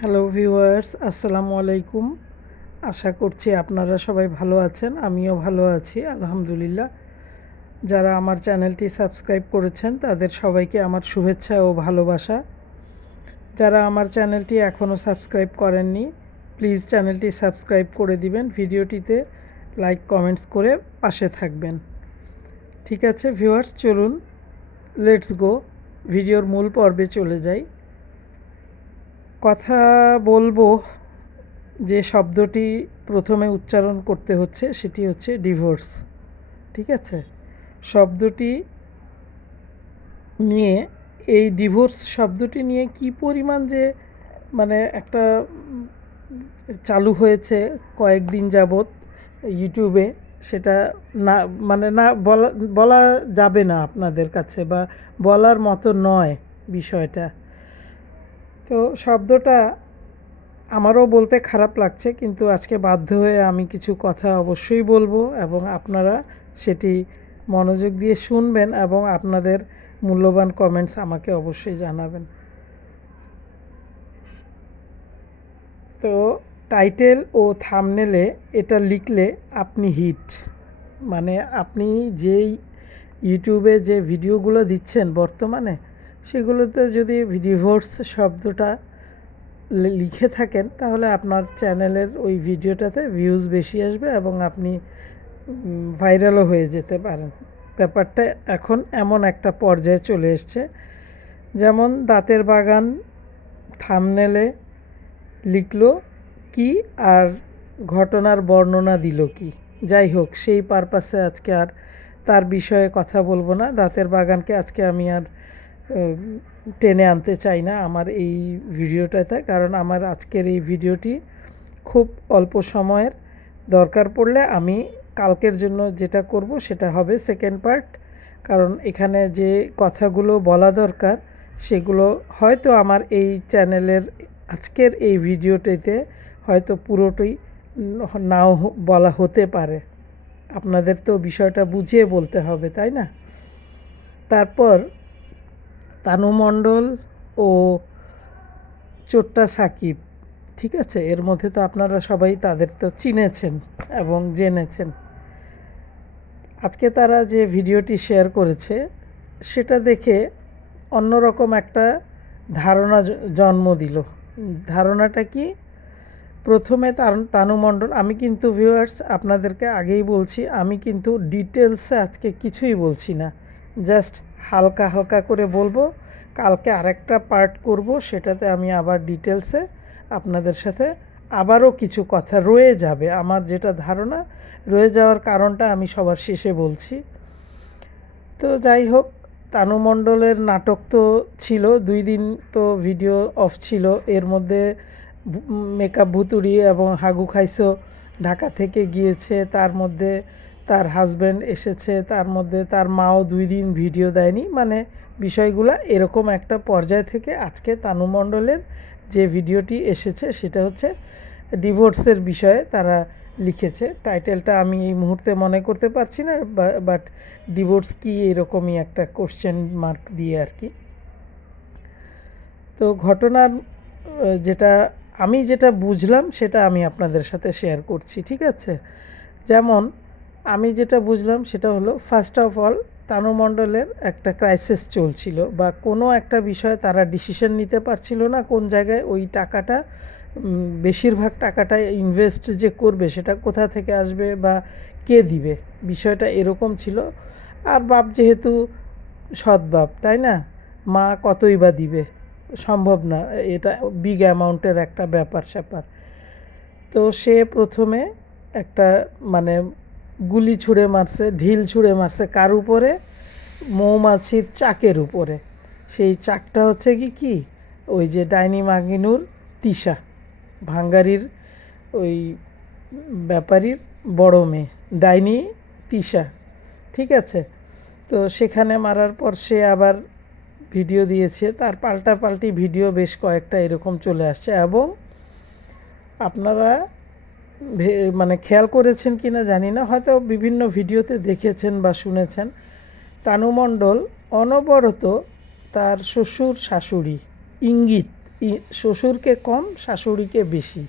Hello viewers, আসসালামু আলাইকুম। আশা করছি আপনারা সবাই ভালো আছেন, আমিও ভালো আছি আলহামদুলিল্লাহ। যারা আমার চ্যানেলটি সাবস্ক্রাইব করেছেন তাদের সবাইকে আমার শুভেচ্ছা ও ভালোবাসা। যারা আমার চ্যানেলটি এখনও সাবস্ক্রাইব করেননি, প্লিজ চ্যানেলটি সাবস্ক্রাইব করে দিবেন, ভিডিওটিতে লাইক কমেন্টস করে পাশে থাকবেন। ঠিক আছে ভিউয়ার্স, চলুন লেটস গো, ভিডিওর মূল পর্বে চলে যাই। কথা বলবো যে শব্দটি প্রথমে উচ্চারণ করতে হচ্ছে সেটি হচ্ছে ডিভোর্স। ঠিক আছে, শব্দটি নিয়ে, এই ডিভোর্স শব্দটি নিয়ে কি পরিমাণ যে একটা চালু হয়েছে কয়েকদিন যাবৎ ইউটিউবে, সেটা না না বলা বলা যাবে না আপনাদের কাছে, বা বলার মতো নয় বিষয়টা। তো শব্দটা আমারও বলতে খারাপ লাগছে, কিন্তু আজকে বাধ্য হয়ে আমি কিছু কথা অবশ্যই বলবো এবং আপনারা সেটি মনোযোগ দিয়ে শুনবেন এবং আপনাদের মূল্যবান কমেন্টস আমাকে অবশ্যই জানাবেন। তো টাইটেল ও থাম্বনেলে এটা লিখলে আপনি হিট, আপনি যেই ইউটিউবে যে ভিডিওগুলো দিচ্ছেন বর্তমানে, সেগুলোতে যদি ডিভোর্স শব্দটা লিখে থাকেন তাহলে আপনার চ্যানেলের ওই ভিডিওটাতে ভিউজ বেশি আসবে এবং আপনি ভাইরালও হয়ে যেতে পারেন। ব্যাপারটা এখন এমন একটা পর্যায়ে চলে এসছে, যেমন দাঁতের বাগান থাম্বনেলে লিখলো কি আর ঘটনার বর্ণনা দিল কি। যাই হোক, সেই পারপাসে আজকে আর তার বিষয়ে কথা বলবো না। দাঁতের বাগানকে আজকে আমি আর টেনে আনতে চাই না আমার এই ভিডিওটাতে, কারণ আমার আজকের এই ভিডিওটি খুব অল্প সময়ের, দরকার পড়লে আমি কালকের জন্য যেটা করব সেটা হবে সেকেন্ড পার্ট। কারণ এখানে যে কথাগুলো বলা দরকার সেগুলো হয়তো আমার এই চ্যানেলের আজকের এই ভিডিওটিতে হয়তো পুরোটাই নাও বলা হতে পারে। আপনাদের তো বিষয়টা বুঝিয়ে বলতে হবে, তাই না? তারপর তানু মণ্ডল ও চোট্টা সাকিব, ঠিক আছে, এর মধ্যে তো আপনারা সবাই তাদের তো চিনেছেন এবং জেনেছেন। আজকে তারা যে ভিডিওটি শেয়ার করেছে সেটা দেখে অন্যরকম একটা ধারণা জন্ম দিল। ধারণাটা কি? প্রথমে তানু মণ্ডল, আমি কিন্তু ভিউয়ার্স আপনাদেরকে আগেই বলছি, আমি কিন্তু ডিটেলসে আজকে কিছুই বলছি না, জাস্ট হালকা হালকা করে বলবো। কালকে আরেকটা পার্ট করব, সেটাতে আমি আবার ডিটেলসে আপনাদের সাথে আবারও কিছু কথা রয়ে যাবে, আমার যেটা ধারণা রয়ে যাওয়ার কারণটা আমি সবার শেষে বলছি। তো যাই হোক, তানু মণ্ডলের নাটক তো ছিল, 2 দিন তো ভিডিও অফ ছিল। এর মধ্যে মেকআপ ভুতুড়ি এবং হাগু খাইসো ঢাকা থেকে গিয়েছে, তার মধ্যে তার হাজব্যান্ড এসেছে, তার মধ্যে তার মাও 2 দিন ভিডিও দেয়নি। বিষয়গুলো এরকম একটা পর্যায় থেকে আজকে তানু মণ্ডলের যে ভিডিওটি এসেছে সেটা হচ্ছে ডিভোর্সের বিষয়ে তারা লিখেছে। টাইটেলটা আমি এই মুহূর্তে মনে করতে পারছি না, বাট ডিভোর্স কি, এরকমই একটা কোশ্চেন মার্ক দিয়ে আর কি। তো ঘটনার যেটা বুঝলাম সেটা আমি আপনাদের সাথে শেয়ার করছি, ঠিক আছে? যেমন আমি যেটা বুঝলাম সেটা হলো, ফার্স্ট অফ অল তানু মণ্ডলের একটা ক্রাইসিস চলছিল, বা কোনো একটা বিষয়ে তারা ডিসিশন নিতে পারছিল না কোন জায়গায় ওই টাকাটা, বেশিরভাগ টাকাটা ইনভেস্ট যে করবে সেটা কোথা থেকে আসবে বা কে দিবে, বিষয়টা এরকম ছিল। আর বাপ যেহেতু সৎ বাপ, তাই না, মা কতই বা দিবে, সম্ভব না, এটা বিগ অ্যামাউন্টের একটা ব্যাপার স্যাপার। তো সে প্রথমে একটা গুলি ছুঁড়ে মারছে, ঢিল ছুঁড়ে মারছে কার উপরে? মৌমাছির চাকের উপরে। সেই চাকটা হচ্ছে কি ওই যে ডাইনি মাগিনুর তিশা, ভাঙ্গারির ওই ব্যাপারীর বড় মেয়ে ডাইনি তিশা, ঠিক আছে? তো সেখানে মারার পর সে আবার ভিডিও দিয়েছে, তার পাল্টাপাল্টি ভিডিও বেশ কয়েকটা এরকম চলে আসছে। এবং আপনারা খেয়াল করেছেন কি না জানি না, হয়তো বিভিন্ন ভিডিওতে দেখেছেন বা শুনেছেন, তানু মণ্ডল অনবরত তার শ্বশুর শাশুড়ি ইঙ্গিত শ্বশুরকে কম শাশুড়িকে বেশি,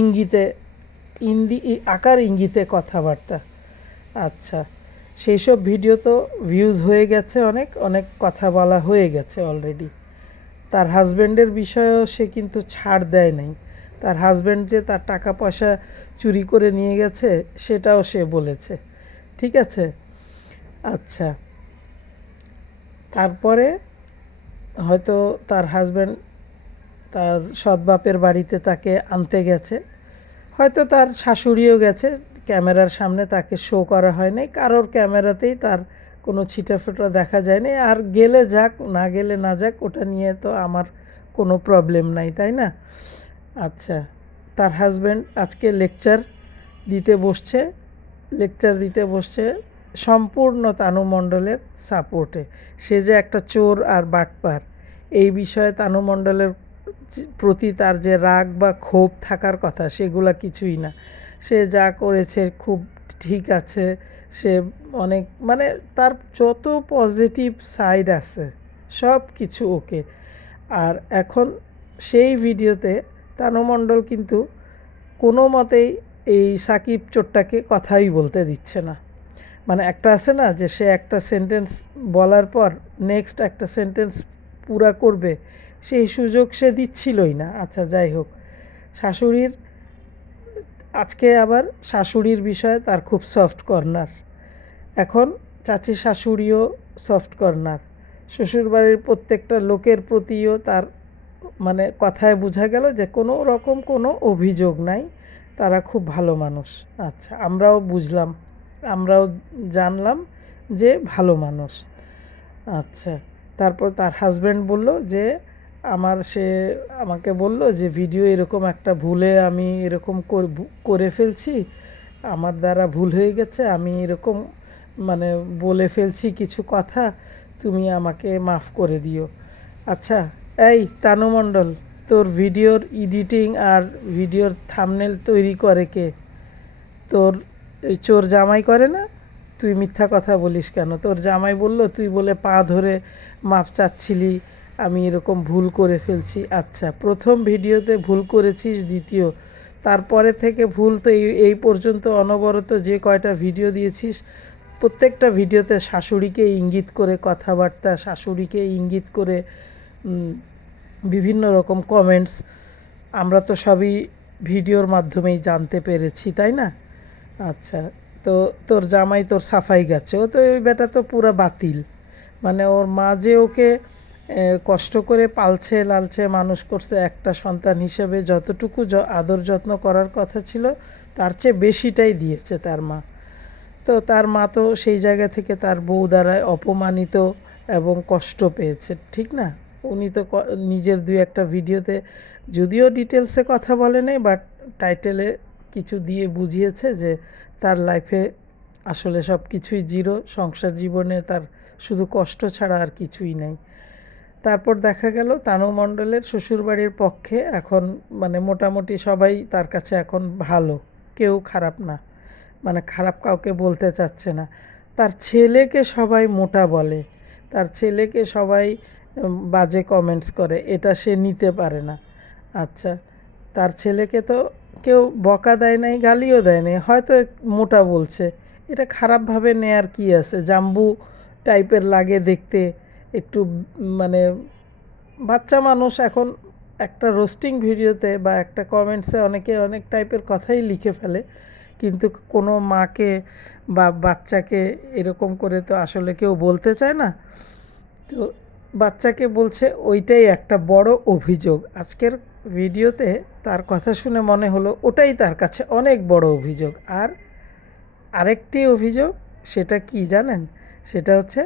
ইঙ্গিতে আকার ইঙ্গিতে কথাবার্তা। আচ্ছা, সেই সব ভিডিও তো ভিউজ হয়ে গেছে, অনেক অনেক কথা বলা হয়ে গেছে অলরেডি। তার হাজব্যান্ডের বিষয়েও সে কিন্তু ছাড় দেয় নাই। তার হাজব্যান্ড যে তার টাকা পয়সা চুরি করে নিয়ে গেছে সেটাও সে বলেছে, ঠিক আছে। আচ্ছা, তারপরে হয়তো তার হাজব্যান্ড তার সৎ বাপের বাড়িতে তাকে আনতে গেছে, হয়তো তার শাশুড়িও গেছে, ক্যামেরার সামনে তাকে শো করা হয়নি, কারোর ক্যামেরাতেই তার কোনো ছিটাফোটা দেখা যায়নি। আর গেলে যাক, না গেলে না যাক, ওটা নিয়ে তো আমার কোনো প্রবলেম নাই, তাই না। আচ্ছা, তার হাজব্যান্ড আজকে লেকচার দিতে বসছে সম্পূর্ণ তানু মণ্ডলের সাপোর্টে। সে যে একটা চোর আর বাটপার, এই বিষয়ে তানু মণ্ডলের প্রতি তার যে রাগ বা ক্ষোভ থাকার কথা সেগুলা কিছুই না। সে যা করেছে খুব ঠিক আছে, সে অনেক মানে তার যত পজিটিভ সাইড আছে সব কিছু ওকে। আর এখন সেই ভিডিওতে তানু মণ্ডল কিন্তু কোনো মতেই এই সাকিব চোরটাকে কথাই বলতে দিচ্ছে না। মানে একটা আছে না যে সে একটা সেন্টেন্স বলার পর নেক্সট একটা সেন্টেন্স পুরা করবে, সেই সুযোগ সে দিচ্ছিলই না। আচ্ছা, যাই হোক, শাশুড়ির আজকে আবার শাশুড়ির বিষয়ে তার খুব সফট কর্নার। এখন চাচি শাশুড়িও সফট কর্নার, শ্বশুরবাড়ির প্রত্যেকটা লোকের প্রতিও তার মানে কথায় বোঝা গেল যে কোনো রকম কোনো অভিযোগ নাই, তারা খুব ভালো মানুষ। আচ্ছা, আমরাও বুঝলাম, আমরাও জানলাম যে ভালো মানুষ। আচ্ছা, তারপর তার হাজব্যান্ড বলল যে সে আমাকে বলল যে ভিডিও এরকম একটা ভুলে আমি এরকম করে ফেলছি, আমার দ্বারা ভুল হয়ে গেছে, আমি এরকম মানে বলে ফেলছি কিছু কথা, তুমি আমাকে মাফ করে দিও। আচ্ছা, এই তানু মণ্ডল, তোর ভিডিওর এডিটিং আর ভিডিওর থাম্বনেল তৈরি করে কে? তোর চোর জামাই করে না? তুই মিথ্যা কথা বলিস কেন? তোর জামাই বলল তুই বলে পা ধরে মাপ চাচ্ছিলি, আমি এরকম ভুল করে ফেলছি। আচ্ছা, প্রথম ভিডিওতে ভুল করেছিস, দ্বিতীয়, তারপরে থেকে ভুল তো এই পর্যন্ত অনবরত যে কয়টা ভিডিও দিয়েছিস প্রত্যেকটা ভিডিওতে শাশুড়িকে ইঙ্গিত করে কথাবার্তা, শাশুড়িকে ইঙ্গিত করে বিভিন্ন রকম কমেন্টস, আমরা তো সবই ভিডিওর মাধ্যমেই জানতে পেরেছি, তাই না। আচ্ছা, তো তোর জামাই তোর সাফাই গেছে, ও তো ওই বেটা তো পুরা বাতিল। মানে ওর মা যে ওকে কষ্ট করে পালছে লালছে মানুষ করছে, একটা সন্তান হিসেবে যতটুকু আদর যত্ন করার কথা ছিল তার চেয়ে বেশিটাই দিয়েছে তার মা। তো তার মা তো সেই জায়গা থেকে তার বউ দ্বারায় অপমানিত এবং কষ্ট পেয়েছে, ঠিক না। উনি তো নিজের দুই একটা ভিডিওতে যদিও ডিটেলসে কথা বলে নেই, বাট টাইটেলে কিছু দিয়ে বুঝিয়েছে যে তার লাইফে আসলে সব কিছুই জিরো, সংসার জীবনে তার শুধু কষ্ট ছাড়া আর কিছুই নেই। তারপর দেখা গেল তানু মণ্ডলের শ্বশুরবাড়ির পক্ষে এখন মানে মোটামুটি সবাই তার কাছে এখন ভালো, কেউ খারাপ না, মানে খারাপ কাউকে বলতে চাচ্ছে না। তার ছেলেকে সবাই মোটা বলে, তার ছেলেকে সবাই বাজে কমেন্টস করে, এটা সে নিতে পারে না। আচ্ছা, তার ছেলেকে তো কেউ বকা দেয় নাই, গালিও দেয় নাই, হয়তো মোটা বলছে, এটা খারাপভাবে নেয়ার কি আছে? জাম্বু টাইপের লাগে দেখতে, একটু মানে বাচ্চা মানুষ এখন একটা রোস্টিং ভিডিওতে বা একটা কমেন্টসে অনেকে অনেক টাইপের কথাই লিখে ফেলে, কিন্তু কোনো মাকে বা বাচ্চাকে এরকম করে তো আসলে কেউ বলতে চায় না। তো বাচ্চাকে বলছে, ওইটাই একটা বড় অভিযোগ। আজকের ভিডিওতে তার কথা শুনে মনে হলো ওটাই তার কাছে অনেক বড় অভিযোগ। আর আরেকটি অভিযোগ, সেটা কি জানেন? সেটা হচ্ছে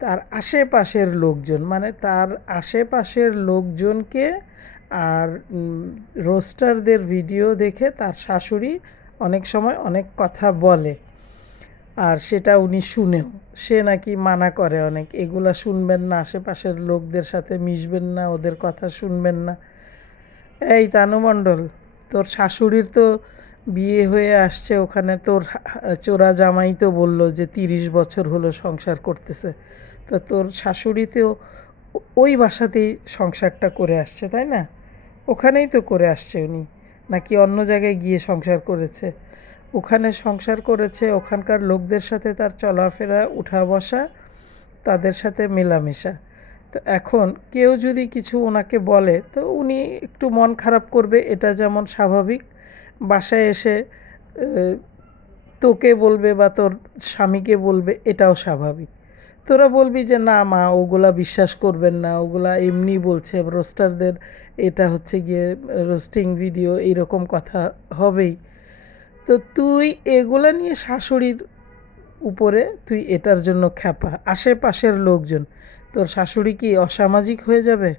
তার আশেপাশের লোকজন, মানে তার আশেপাশের লোকজনকে আর রোস্টারদের ভিডিও দেখে তার শাশুড়ি অনেক সময় অনেক কথা বলে, আর সেটা উনি শুনেও, সে নাকি মানা করে অনেক, এগুলা শুনবেন না, আশেপাশের লোকদের সাথে মিশবেন না, ওদের কথা শুনবেন না। এই তানু মণ্ডল, তোর শাশুড়ির তো বিয়ে হয়ে আসছে, ওখানে তোর চোরা জামাই তো বলল যে 30 বছর হলো সংসার করতেছে, তা তোর শাশুড়ি তো ওই বাসাতেই সংসারটা করে আসছে, তাই না। ওখানেই তো করে আসছে উনি, নাকি অন্য জায়গায় গিয়ে সংসার করেছে? ওখানে সংসার করেছে, ওখানকার লোকদের সাথে তার চলাফেরা, উঠা বসা, তাদের সাথে মেলামেশা। তো এখন কেউ যদি কিছু ওনাকে বলে তো উনি একটু মন খারাপ করবে, এটা যেমন স্বাভাবিক। বাসায় এসে তোকে বলবে বা তোর স্বামীকে বলবে, এটাও স্বাভাবিক। তোরা বলবি যে না মা, ওগুলা বিশ্বাস করবেন না, ওগুলা এমনি বলছে রোস্টারদের, এটা হচ্ছে গিয়ে রোস্টিং ভিডিও, এইরকম কথা হবেই। তো তুই এগুলা নিয়ে শাশুড়ির উপরে তুই এটার জন্য খ্যাপা, আশেপাশের লোকজন, তোর শাশুড়ি কি অসামাজিক হয়ে যাবে?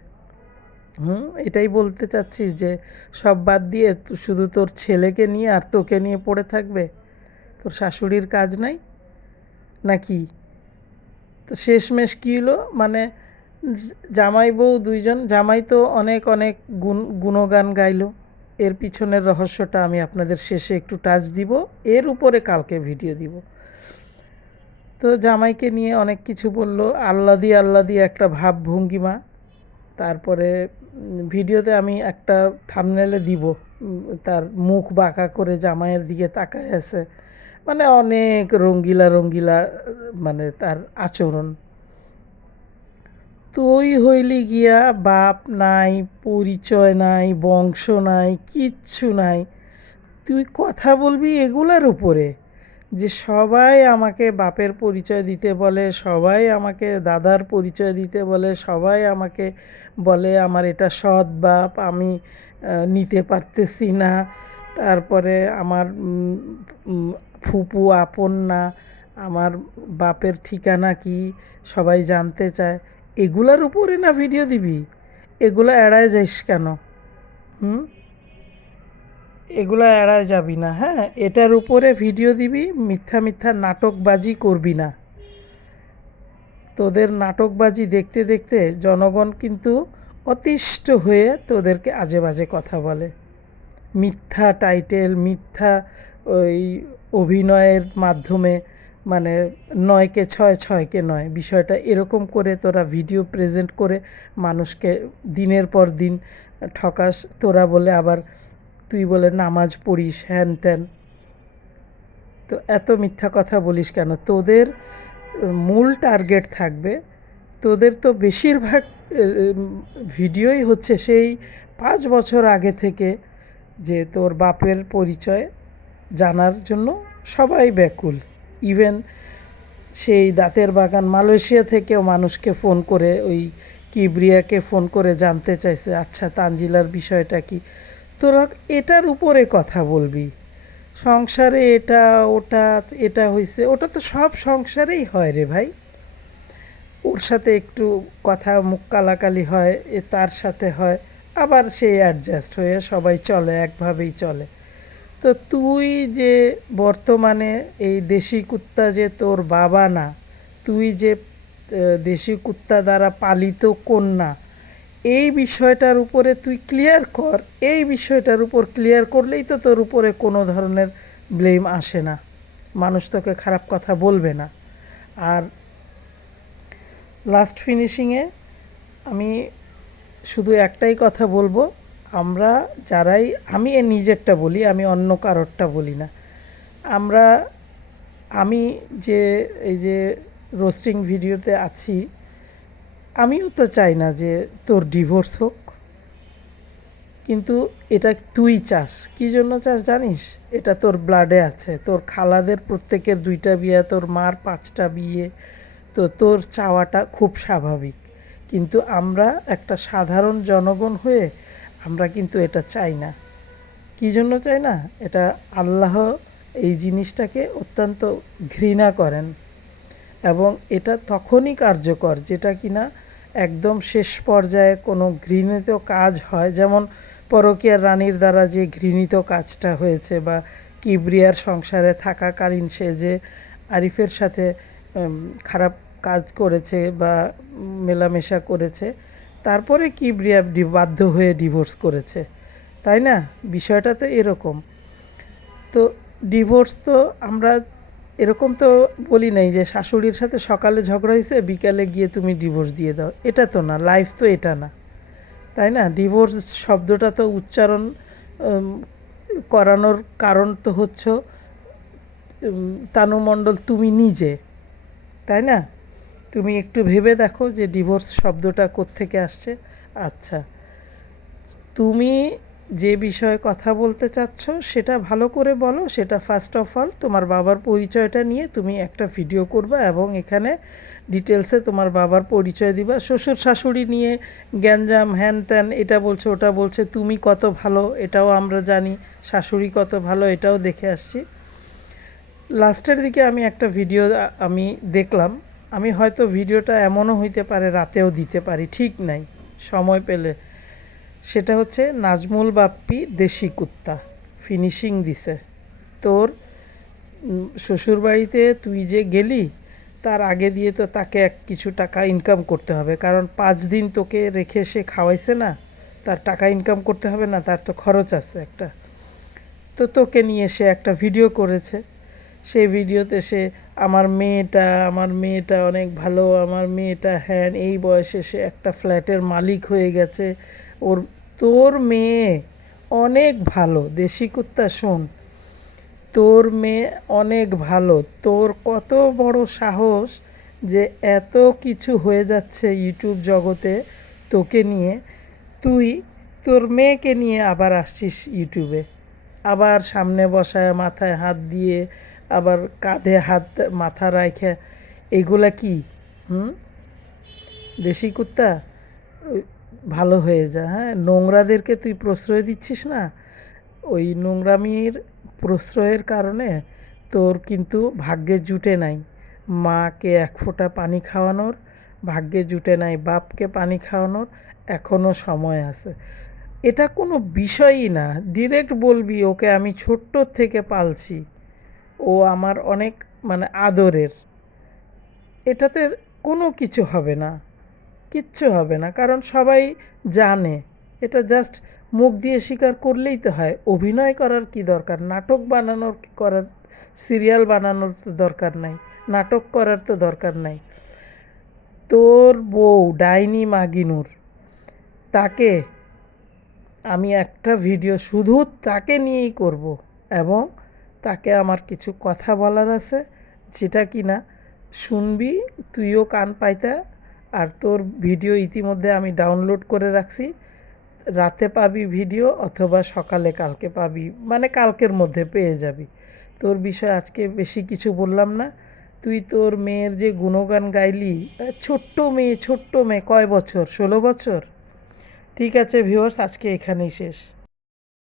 এটাই বলতে চাচ্ছিস যে সব বাদ দিয়ে শুধু তোর ছেলেকে নিয়ে আর তোকে নিয়ে পড়ে থাকবে? তোর শাশুড়ির কাজ নাই নাকি? তো শেষমেশ কী হলো, মানে জামাই বউ দুইজন, জামাই তো অনেক অনেক গুণগান গাইলো। এর পিছনের রহস্যটা আমি আপনাদের শেষে একটু টাচ দিব, এর উপরে কালকে ভিডিও দিব। তো জামাইকে নিয়ে অনেক কিছু বলল, আল্লাদি একটা ভাবভঙ্গিমা। তারপরে ভিডিওতে আমি একটা থাম্বনেলে দিব, তার মুখ বাঁকা করে জামাইয়ের দিকে তাকায় আছে, মানে অনেক রঙ্গিলা মানে তার আচরণ। তুই হইলি গিয়া বাপ নাই, পরিচয় নাই, বংশ নাই, কিচ্ছু নাই, তুই কথা বলবি এগুলার উপরে? যে সবাই আমাকে বাপের পরিচয় দিতে বলে, সবাই আমাকে দাদার পরিচয় দিতে বলে, সবাই আমাকে বলে আমার এটা সৎ বাপ, আমি নিতে পারতেছি না, তারপরে আমার ফুপু আপন না, আমার বাপের ঠিকানা কি সবাই জানতে চায়, এগুলার উপরে না ভিডিও দিবি? এগুলো এড়ায় যাইস কেন? এগুলো এড়ায় যাবি না, হ্যাঁ? এটার উপরে ভিডিও দিবি, মিথ্যা নাটকবাজি করবি না। তোদের নাটকবাজি দেখতে দেখতে জনগণ কিন্তু অতিষ্ঠ হয়ে তোদেরকে আজে বাজে কথা বলে। মিথ্যা টাইটেল, মিথ্যা ওই অভিনয়ের মাধ্যমে, মানে 9কে 6, 6কে 9 বিষয়টা এরকম করে তোরা ভিডিও প্রেজেন্ট করে মানুষকে দিনের পর দিন ঠকাস। তোরা বলে আবার তুই বলে নামাজ পড়িস, হ্যান ত্যান। তো এত মিথ্যা কথা বলিস কেন? তোদের মূল টার্গেট থাকবে, তোদের তো বেশিরভাগ ভিডিওই হচ্ছে সেই 5 বছর আগে থেকে, যে তোর বাপের পরিচয় জানার জন্য সবাই ব্যাকুল। ইভেন সেই দাঁতের বাগান মালয়েশিয়া থেকেও মানুষকে ফোন করে, ওই কিবরিয়াকে ফোন করে জানতে চাইছে আচ্ছা তানজিলার বিষয়টা কি। তোরা এটার উপরে কথা বলবি? সংসারে এটা ওটা, এটা হয়েছে ওটা তো সব সংসারেই হয় রে ভাই। ওর সাথে একটু কথা মুখ কালাকালি হয়, তার সাথে হয়, আবার সে অ্যাডজাস্ট হয়ে সবাই চলে, একভাবেই চলে। তো তুই যে বর্তমানে এই দেশি কুত্তা যে তোর বাবা না, তুই যে দেশি কুত্তা দ্বারা পালিত কন্যা, এই বিষয়টার উপরে তুই ক্লিয়ার কর। এই বিষয়টার উপর ক্লিয়ার করলেই তো তোর উপরে কোনো ধরনের ব্লেম আসে না, মানুষ তোকে খারাপ কথা বলবে না। আর লাস্ট ফিনিশিংয়ে আমি শুধু একটাই কথা বলবো, আমরা যারাই, আমি নিজেরটা বলি, আমি অন্য কারোরটা বলি না, আমি যে এই যে রোস্টিং ভিডিওতে আছি, আমিও তো চাই না যে তোর ডিভোর্স হোক, কিন্তু এটা তুই চাস। কী জন্য চাস জানিস? এটা তোর ব্লাডে আছে, তোর খালাদের প্রত্যেকের 2টা বিয়ে, তোর মার 5টা বিয়ে, তো তোর চাওয়াটা খুব স্বাভাবিক। কিন্তু আমরা একটা সাধারণ জনগণ হয়ে আমরা কিন্তু এটা চাই না। কী জন্য চাই না? এটা আল্লাহ এই জিনিসটাকে অত্যন্ত ঘৃণা করেন, এবং এটা তখনই কার্যকর যেটা কিনা একদম শেষ পর্যায়ে কোনো ঘৃণিত কাজ হয়, যেমন পরকীয়ার রানীর দ্বারা যে ঘৃণিত কাজটা হয়েছে, বা কিবরিয়ার সংসারে থাকাকালীন সে যে আরিফের সাথে খারাপ কাজ করেছে বা মেলামেশা করেছে, তারপরে কিবরিয়া বাধ্য হয়ে ডিভোর্স করেছে, তাই না? বিষয়টা তো এরকম। তো ডিভোর্স তো আমরা এরকম তো বলি নাই যে শাশুড়ির সাথে সকালে ঝগড়া হয়েছে বিকালে গিয়ে তুমি ডিভোর্স দিয়ে দাও, এটা তো না, লাইফ তো এটা না, তাই না? ডিভোর্স শব্দটা তো উচ্চারণ করানোর কারণ তো হচ্ছে তানু মণ্ডল তুমি নিজে, তাই না? তুমি একটু ভেবে দেখো যে ডিভোর্স শব্দটা কোত্থেকে আসছে। আচ্ছা, তুমি যে বিষয়ে কথা বলতে চাচ্ছ সেটা ভালো করে বলো। সেটা ফার্স্ট অফ অল তোমার বাবার পরিচয়টা নিয়ে তুমি একটা ভিডিও করবা এবং এখানে ডিটেলসে তোমার বাবার পরিচয় দিবা। শ্বশুর শাশুড়ি নিয়ে গ্যাঞ্জাম হ্যান ত্যান, এটা বলছে ওটা বলছে, তুমি কত ভালো এটাও আমরা জানি, শাশুড়ি কত ভালো এটাও দেখে আসছি। লাস্টের দিকে আমি একটা ভিডিও আমি দেখলাম, আমি হয়তো ভিডিওটা এমনও হইতে পারে রাতেও দিতে পারি, ঠিক নাই, সময় পেলে। সেটা হচ্ছে নাজমুল বাপ্পি দেশি কুত্তা ফিনিশিং দিছে তোর শ্বশুরবাড়িতে। তুই যে গেলি তার আগে দিয়ে তো তাকে কিছু টাকা ইনকাম করতে হবে, কারণ 5 দিন তোকে রেখে সে খাওয়াইছে না, তার টাকা ইনকাম করতে হবে না, তার তো খরচ আছে একটা। তো তোকে নিয়ে সে একটা ভিডিও করেছে, সেই ভিডিওতে সে আমার মেয়েটা অনেক ভালো, আমার মেয়েটা হ্যান, এই বয়সে সে একটা ফ্ল্যাটের মালিক হয়ে গেছে। ওর তোর মেয়ে অনেক ভালো দেশি কুত্তা, শোন, তোর মেয়ে অনেক ভালো। তোর কত বড় সাহস যে এত কিছু হয়ে যাচ্ছে ইউটিউব জগতে তোকে নিয়ে, তুই তোর মেয়েকে নিয়ে আবার আসছিস ইউটিউবে, আবার সামনে বসায় মাথায় হাত দিয়ে আবার কাঁধে হাত মাথা রাখে, এগুলা কি? হুম, দেশি কুত্তা, ভালো হয়ে যা। হ্যাঁ, নোংরাদেরকে তুই প্রশ্রয় দিচ্ছিস না, ওই নোংরামির প্রশ্রয়ের কারণে তোর কিন্তু ভাগ্যে জুটে নাই মাকে এক ফোঁটা পানি খাওয়ানোর, ভাগ্যে জুটে নাই বাপকে পানি খাওয়ানোর। এখনও সময় আছে, এটা কোনো বিষয়ই না। ডিরেক্ট বলবি ওকে আমি ছোট্ট থেকে পালছি, ও আমার অনেক মানে আদরের, এটাতে কোনো কিছু হবে না, কিচ্ছু হবে না, কারণ সবাই জানে। এটা জাস্ট মুখ দিয়ে স্বীকার করলেই তো হয়। অভিনয় করার কি দরকার, নাটক বানানোর করার, সিরিয়াল বানানোর তো দরকার নাই, নাটক করার তো দরকার নাই। তোর বউ ডাইনি মাগিনুর, তাকে আমি একটা ভিডিও শুধু তাকে নিয়েই করব এবং তাকে আমার কিছু কথা বলার আছে, যেটা কি না শুনবি তুইও কান পাইতা। আর তোর ভিডিও ইতিমধ্যে আমি ডাউনলোড করে রাখছি, রাতে পাবি ভিডিও অথবা সকালে কালকে পাবি, মানে কালকের মধ্যে পেয়ে যাবি। তোর বিষয় আজকে বেশি কিছু বললাম না। তুই তোর মেয়ের যে গুণগান গাইলি, ছোট্ট মেয়ে কয় বছর, 16 বছর? ঠিক আছে ভিউয়ার্স, আজকে এখানেই শেষ।